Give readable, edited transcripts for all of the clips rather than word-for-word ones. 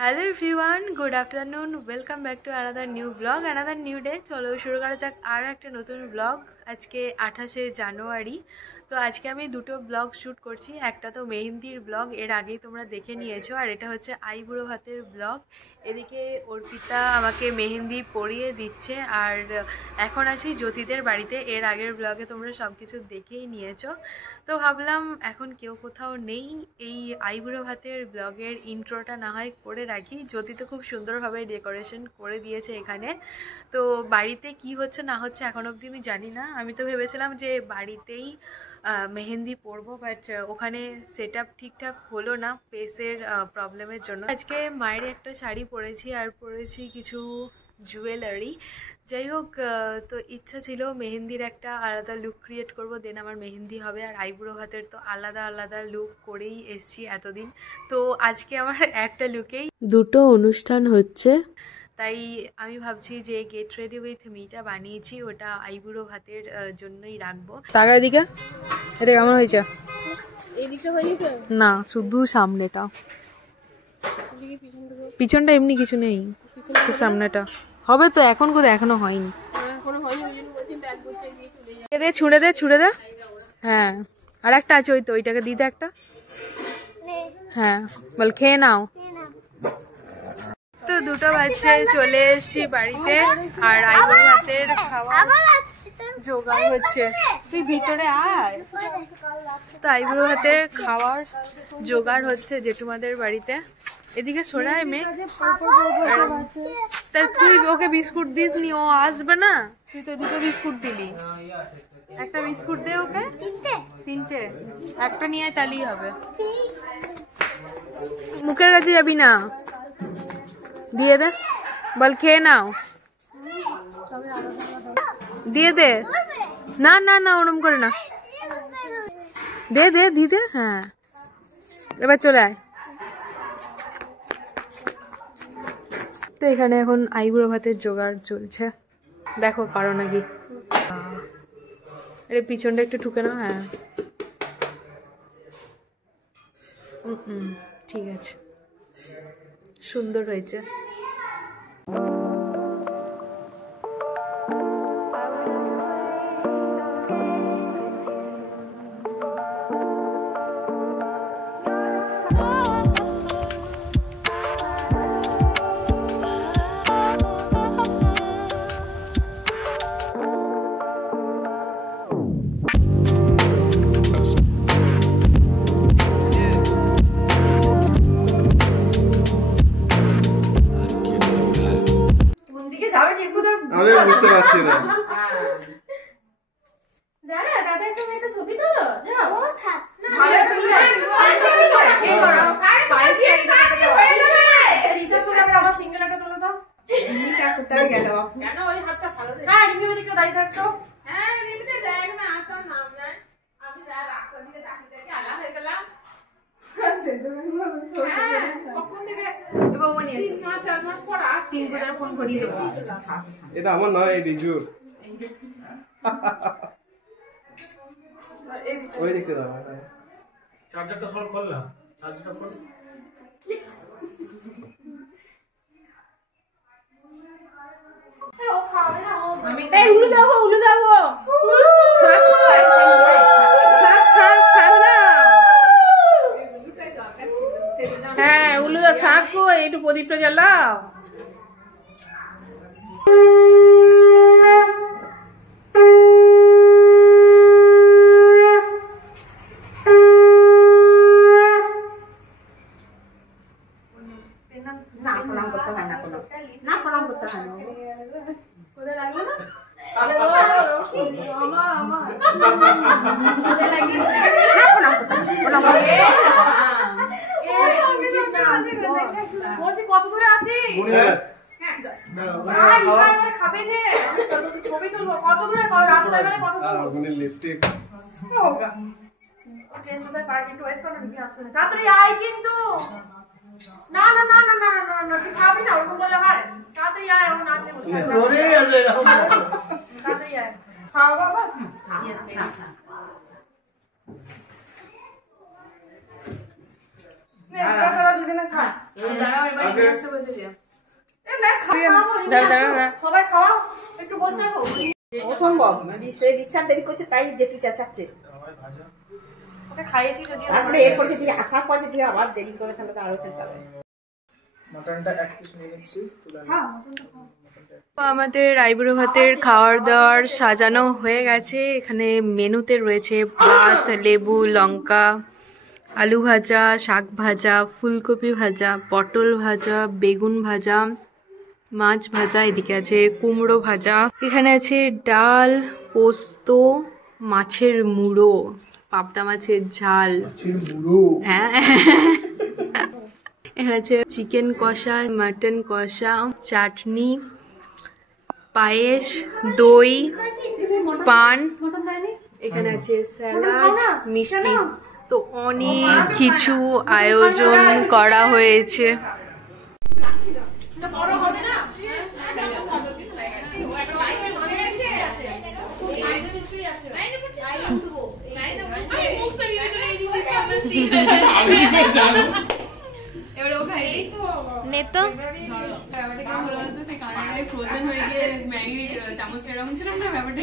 Hello everyone, good afternoon, welcome back to another new blog, another new day. চলো শুরু করা যাক আরও একটা নতুন ব্লগ। আজকে 28শে জানুয়ারি। তো আজকে আমি দুটো ব্লগ শ্যুট করছি। একটা তো মেহেন্দির ব্লগ, এর আগেই তোমরা দেখে নিয়েছো, আর এটা হচ্ছে আইবুড়ো ভাতের ব্লগ। এদিকে অর্পিতা আমাকে মেহেন্দি পরিয়ে দিচ্ছে, আর এখন আছি জ্যোতিদের বাড়িতে। এর আগের ব্লগে তোমরা সব কিছু দেখেই নিয়েছো। তো ভাবলাম এখন কেউ কোথাও নেই, এই আইবুড়ো ভাতের ব্লগের ইন্ট্রোটা না হয় করে রাখি। জ্যোতি তো খুব সুন্দরভাবে ডেকোরেশন করে দিয়েছে এখানে। তো বাড়িতে কি হচ্ছে না হচ্ছে এখন অবধি আমি জানি না। আমি তো ভেবেছিলাম যে বাড়িতেই মেহেন্দি পরবো, বাট ওখানে সেট আপ ঠিকঠাক হলো না পেসের প্রবলেমের জন্য। আজকে মায়ের একটা শাড়ি পরেছি আর পরেছি কিছু জুয়েলারি। যাই হোক, তো ইচ্ছা ছিল মেহেন্দির একটা আলাদা লুক ক্রিয়েট করব, দেন আমার মেহেন্দি হবে। আর আইবুড়ো ভাতের তো আলাদা আলাদা লুক করেই এসছি এতদিন। তো আজকে আমার একটা লুকেই দুটো অনুষ্ঠান হচ্ছে, তাই আমি ভাবছি যে গেট রেডি উইথ মিটা বানিয়েছি, ওটা আইবুড়ো ভাতের জন্যই রাখবো। টাকা এদিকে, এটা কেমন হয়েছে? এইদিকে হয়েছে না, শুধু সামনেটা, পিছনটা এমনি কিছু নেই, সামনেটা হবে তো। এখন কোথায়, এখনো হয়নি। দে, ছুঁড়ে দে, ছুঁড়ে দে। হ্যাঁ, আর একটা আছে, ওই তো ওইটাকে দিতে একটা। হ্যাঁ বল, খেয়ে নাও। তো দুটো বাজছে, চলে এসছি বাড়িতে, আর আইবুড়ো ভাতের খাওয়া জোগাড় হচ্ছে। তুই ভিতরে আয়। তো আইবুড়ো ভাতের খাওয়ার জোগাড় হচ্ছে জেঠুমাদের বাড়িতে। এদিকে সরাই মেয়ে, তা তুই ওকে বিস্কুট দিস নি, ও আসবে না? তুই তো দুটো বিস্কুট দিলি, একটা বিস্কুট দে ওকে। তিনটে, একটা নিয়ে তাহলেই হবে। মুখের কাছে যাবি না, দিয়ে দে, বল খেয়ে নাও, দিয়ে দে। না না না, ওরম করে না, দে দে, দিদে। হ্যাঁ, এবার চলে আয়। তো এখানে এখন আইবুড়ো ভাতের জোগাড় চলছে, দেখো পারো নাকি। আরে পিছনটা একটু ঠুকে নাও। হ্যাঁ, ঠিক আছে, সুন্দর হয়েছে। আমি বুঝতে পারছি না। দাদা দাদার সঙ্গে একটা ছবি তোলো, যাও। কেন ওই হাতটা ভালো রে? হ্যাঁ, রিমি ওদিকে দাঁড়িয়ে থাকতো। হ্যাঁ, রিমিতে দেখ না, আসার নাম নাই। আমি যা রাস্তা দিকে তাকিয়ে তাকিয়ে আলা হয়ে গেলাম। এটা আমার নয়, এই রিজুর। ওই দেখতে দাও, চার্জারটা সলভ করলাম, চার্জারটা খোল। এই উলু দাও গো, উলু দাও গো। হ্যাঁ, উলু দাও, শাক গো, একটু প্রদীপটা জ্বালাও। কত দূরে আছি? খাবে যে ছবি তুলবো, কত দূরে রাস্তায় গেলে কত দূর? লিপস্টিক তাড়াতাড়ি আয় কিন্তু। না না না না না না না, তুই খাবি না, ওরকম বলে হয়। তাড়াতাড়ি আয়, ও নাচতে বসে। তাড়াতাড়ি আয়, খাও বাবা। অসম্ভব রিক্সা দেরি করছে তাই যেটু চেঁচাচ্ছে ওকে খাইয়েছি যদিও তারপরে এরপর যদি আসার পর যদি আবার দেরি করে তাহলে তো আরো চেঁচাবে মটনটা এক পিস নিয়ে নিচ্ছি আমাদের আইবুড়ো ভাতের খাওয়ার দাওয়ার সাজানো হয়ে গেছে। এখানে মেনুতে রয়েছে ভাত, লেবু, লঙ্কা, আলু ভাজা, শাক ভাজা, ফুলকপি ভাজা, পটল ভাজা, বেগুন ভাজা, মাছ ভাজা, এদিকে আছে কুমড়ো ভাজা, এখানে আছে ডাল, পোস্ত, মাছের মুড়ো, পাবদা মাছের ঝাল, হ্যাঁ, এখানে আছে চিকেন কষা, মাটন কষা, চাটনি, পায়েস, দই, পান, এখানে আছে স্যালাড, মিষ্টি। তো অনেক কিছু আয়োজন করা হয়েছে। নেতো ফ্রোজেন হয়ে গিয়ে ম্যাগি চামচটা এরকম ছিল না, ব্যাপারটা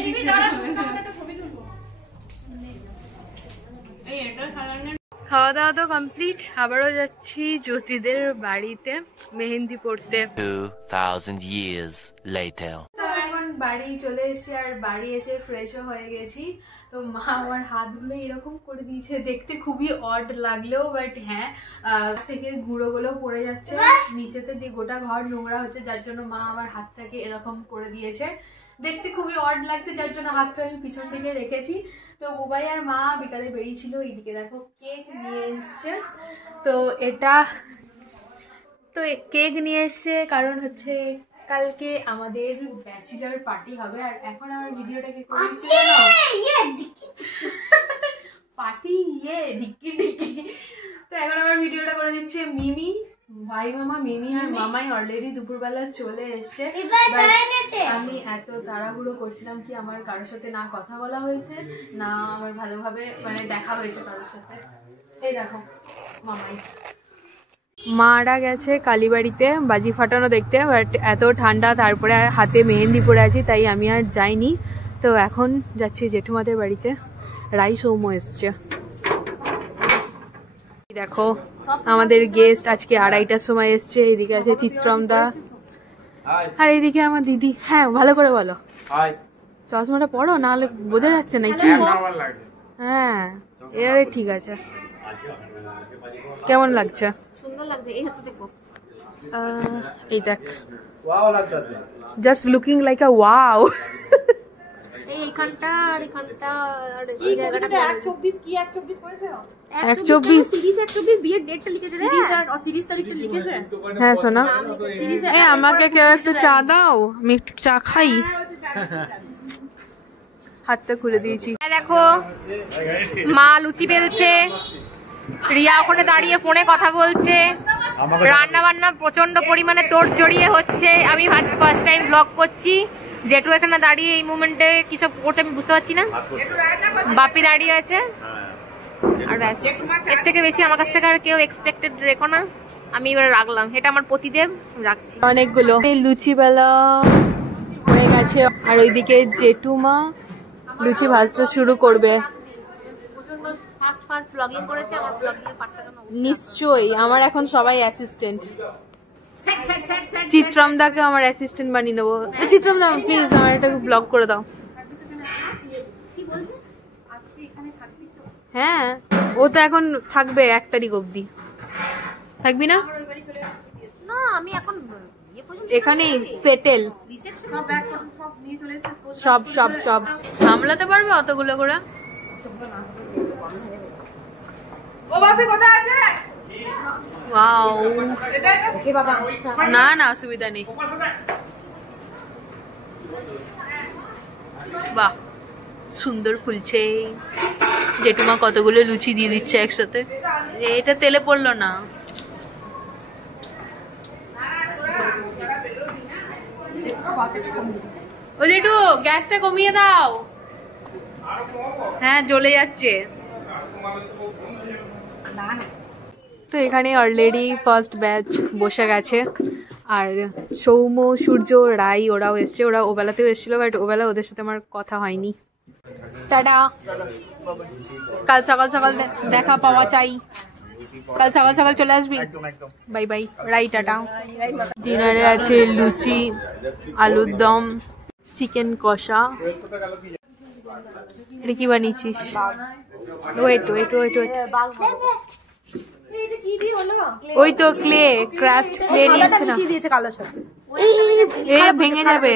খাওয়া দাওয়া তো কমপ্লিট। আবারও যাচ্ছি জ্যোতিদের বাড়িতে মেহেন্দি পড়তে। 2000 years later. তো এখন বাড়ি চলে এসেছি, আর বাড়ি এসে ফ্রেশও হয়ে গেছি। তো মা আমার হাতগুলো এরকম করে দিয়েছে, দেখতে খুবই অড লাগলেও, বাট হ্যাঁ থেকে গুঁড়োগুলো পড়ে যাচ্ছে নিচেতে, দিয়ে গোটা ঘর নোংরা হচ্ছে, যার জন্য মা আমার হাতটাকে এরকম করে দিয়েছে। দেখতে খুবই অড লাগছে, যার জন্য হাতটা আমি পিছন দিকে রেখেছি। তো বুবাই আর মা বিকালে বেরিয়েছিল, এইদিকে দেখো কেক নিয়ে এসছে। তো এটা তো কেক নিয়ে এসছে কারণ হচ্ছে কালকে আমাদের ব্যাচেলার পার্টি হবে। আর এখন আমার ভিডিওটাকে করে দিচ্ছি পার্টি ডিক্কি ডিক্কি। তো এখন আমার ভিডিওটা করে দিচ্ছে মিমি, ভাই মামা, মিমি আর মামাই অলরেডি দুপুরবেলা চলে এসছে। আমি এত তাড়াহুড়ো করছিলাম কি আমার কারোর সাথে না কথা বলা হয়েছে, না আমার ভালোভাবে মানে দেখা হয়েছে কারোর সাথে। এই দেখো মামাই। মারা গেছে কালীবাড়িতে বাজি ফাটানো দেখতে, বাট এত ঠান্ডা, তারপরে হাতে মেহেন্দি পরে আছি, তাই আমি আর যাইনি। তো এখন যাচ্ছি জেঠুমাদের বাড়িতে। রাই সৌম্য এসছে। দেখো আমাদের গেস্ট আজকে 2:30টার সময় এসছে। এইদিকে আছে চিত্রমদা, আর এইদিকে আমার দিদি। হ্যাঁ ভালো করে বলো, চশমাটা পড়ো, নাহলে বোঝা যাচ্ছে না কি। হ্যাঁ এবারে ঠিক আছে। কেমন লাগছে? সুন্দর লাগছে। এই হাতে দেখো, এই দেখ, জাস্ট লুকিং লাইক আ ওয়াও। এইখানটা আর এখানটা আর এই জায়গাটা 124 কি 124 করেছে 124 124 বিয়ের ডেটটা লিখেছে রে, 30 আর 30 তারিখটা লিখেছে। হ্যাঁ সোনা, এই আমাকে কেউ একটু চা দাও, আমি একটু চা খাই। হাতটা খুলে দিয়েছি। দেখো মা লুচি বেলছে, রিয়া ওখানে দাঁড়িয়ে ফোনে কথা বলছে, রান্না বান্না প্রচন্ড পরিমাণে তোড় জড়িয়ে হচ্ছে। আমি ফার্স্ট টাইম ব্লগ করছি। জেঠু এখানে দাঁড়িয়ে এই মুমেন্টে কি সব করছে আমি বুঝতে পারছি না। বাপি দাঁড়িয়ে আছে, আর ব্যাস, এর থেকে বেশি আমার কাছ থেকে আর কেউ এক্সপেক্টেড রেখো না। আমি এবার রাখলাম, এটা আমার প্রতিদেব, রাখছি। অনেকগুলো লুচি বেলা হয়ে গেছে, আর ওইদিকে জেঠুমা লুচি ভাজতে শুরু করবে। ফার্স্ট ব্লগিং করেছে, আমার ব্লগিং এর পার্টটা নিশ্চয়ই আমার এখন সবাই অ্যাসিস্ট্যান্ট। চিত্রমদাকে আমার অ্যাসিস্ট্যান্ট বানিয়ে নেবো। চিত্রমদা প্লিজ আমার একটা ব্লগ করে দাও। হ্যাঁ ও তো এখন থাকবে 1 তারিখ অবধি। থাকবি না? না আমি এখন এখানেই সেটেল। সব সামলাতে পারবে অতগুলো করে? ও বাপি কোথায় আছে? ওয়াও, না না অসুবিধা নেই। বাহ সুন্দর ফুলছে। জেঠুমা কতগুলো লুচি দিয়ে দিচ্ছে একসাথে। এটা তেলে পড়লো না। ও জেঠু গ্যাসটা কমিয়ে দাও। হ্যাঁ জ্বলে যাচ্ছে। তো তো এখানে অলরেডি ফার্স্ট ব্যাচ বসে গেছে, আর সৌম্য, সূর্য, রাই ওরাও এসছে। ওরা ওবেলাতেও এসেছিলো, বাট ওবেলা ওদের সাথে আমার কথা হয়নি। টাটা, কাল সকাল সকাল দেখা পাওয়া চাই, কাল সকাল সকাল চলে আসবি। বাই বাই রাই, টাটা। ডিনারে আছে লুচি, আলুর দম, চিকেন কষা। এটা কি বানিয়েছিস? ওয়েট ওয়েট ওয়েট ওয়েট, ওই তো ক্লে, ক্রাফট ক্লে নিয়েছে না, এ ভেঙে যাবে।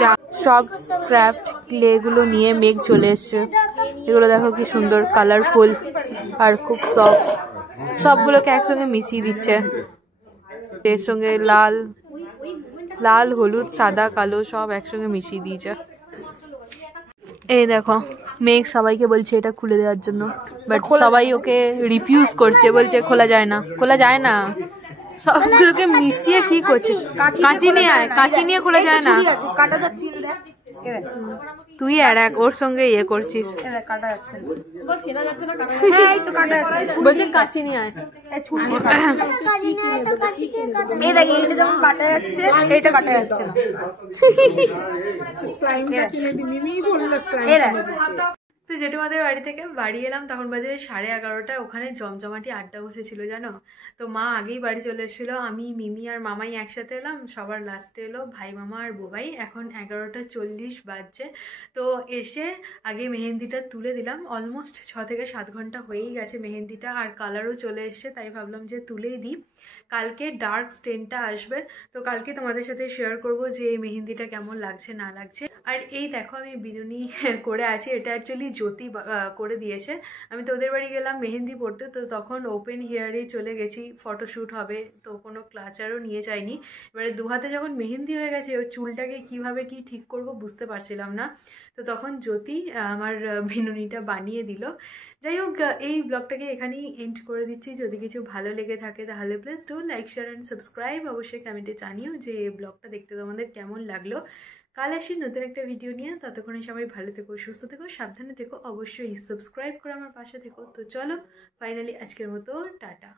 যা, সব ক্রাফট ক্লে গুলো নিয়ে মেঘ চলে এসছে। এগুলো দেখো কি সুন্দর কালারফুল আর খুব সফট। সবগুলোকে একসঙ্গে মিশিয়ে দিচ্ছে, এর সঙ্গে লাল লাল, হলুদ, সাদা, কালো সব একসঙ্গে মিশিয়ে দিয়েছে। এই দেখো মেঘ সবাইকে বলছে এটা খুলে দেওয়ার জন্য, বাট সবাই ওকে রিফিউজ করছে, বলছে খোলা যায় না, খোলা যায় না। সবগুলোকে মিশিয়ে কি করছে? কাঁচি নিয়ে আয়, কাঁচি নিয়ে খোলা যায় না। তুই আর এক ওর সঙ্গে ইয়ে করছিস, বলছে কাঁচি নিয়ে আয়। তো জেঠুমাদের বাড়ি থেকে বাড়ি এলাম, তখন বাজে 11:30। ওখানে জমজমাটি আড্ডা বসেছিল জানো। তো মা আগেই বাড়ি চলে এসেছিলো, আমি, মিমি আর মামাই একসাথে এলাম। সবার লাস্টে এলো ভাই, মামা আর বোবাই। এখন 11:40 বাজছে। তো এসে আগে মেহেন্দিটা তুলে দিলাম। অলমোস্ট 6 থেকে 7 ঘন্টা হয়েই গেছে মেহেন্দিটা, আর কালারও চলে এসছে, তাই ভাবলাম যে তুলেই দিই। কালকে ডার্ক স্টেনটা আসবে, তো কালকে তোমাদের সাথে শেয়ার করব যে এই মেহেন্দিটা কেমন লাগছে না লাগছে। আর এই দেখো আমি বিনুনি করে আছি, এটা অ্যাকচুয়ালি জ্যোতি করে দিয়েছে। আমি তো ওদের বাড়ি গেলাম মেহেন্দি পড়তে, তো তখন ওপেন হেয়ারেই চলে গেছি, ফটোশ্যুট হবে, তো কোনো ক্লাচারও নিয়ে যাইনি। এবারে দু হাতে যখন মেহেন্দি হয়ে গেছে, ওর চুলটাকে কিভাবে কি ঠিক করব বুঝতে পারছিলাম না। তো তখন জ্যোতি আমার বিনুনিটা বানিয়ে দিল। যাই হোক, এই ব্লগটাকে এখানেই এন্ড করে দিচ্ছি। যদি কিছু ভালো লেগে থাকে তাহলে please do like, share and subscribe. অবশ্যই কমেন্টে জানিও যে এই ব্লগটা দেখতে তোমাদের কেমন লাগলো। কাল আসি নতুন একটা ভিডিও নিয়ে, ততক্ষণে সবাই ভালো থেকো, সুস্থ থেকো, সাবধানে থেকো। অবশ্যই সাবস্ক্রাইব করে আমার পাশে থেকো। তো চলো ফাইনালি আজকের মতো টাটা।